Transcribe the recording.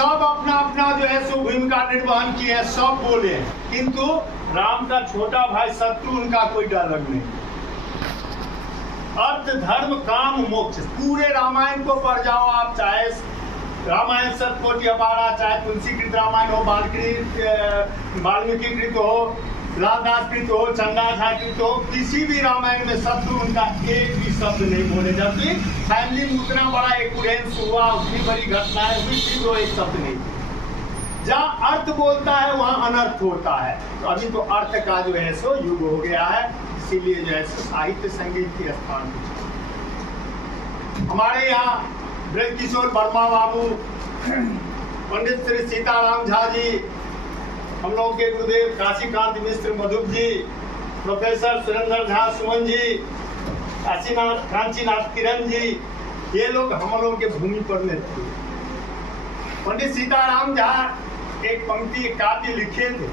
सब अपना अपना जो है सो भूमिका निर्वहन किए हैं, सब बोले, किंतु राम का छोटा भाई शत्रुघ्न उनका कोई डायलॉग नहीं। अर्थ धर्म काम मोक्ष, पूरे रामायण को पढ़ जाओ आप, चाहे रामायण सतकोटि अपारा, चाहे तुलसीकृत रामायण हो, वाल्मीकि कृत हो, रामदास कृत हो, चंद्राचार्य कृत हो, किसी भी रामायण में शत्रुघ्न का एक भी शब्द नहीं बोले। जबकि फैमिली में उतना बड़ा एक उड़ेंस हुआ, उतनी बड़ी घटनाएं हुई, फिर वो एक शब्द नहीं। जहाँ अर्थ बोलता है वहाँ अनर्थ होता है। तो अभी तो अर्थ का जो है सो युग हो गया है, इसीलिए जो है सो साहित्य संगीत के स्थान हमारे यहाँ ब्रजकिशोर वर्मा बाबू, पंडित श्री सीताराम झा जी, हम लोग के गुरुदेव काशीकांत मिश्र मधुप जी, प्रोफेसर सुरेंद्र झा सुमन जी, कांचीनाथ किरण जी, ये लोग हम लोग के भूमि पर में थे। पंडित सीताराम झा एक पंक्ति काव्य लिखे थे,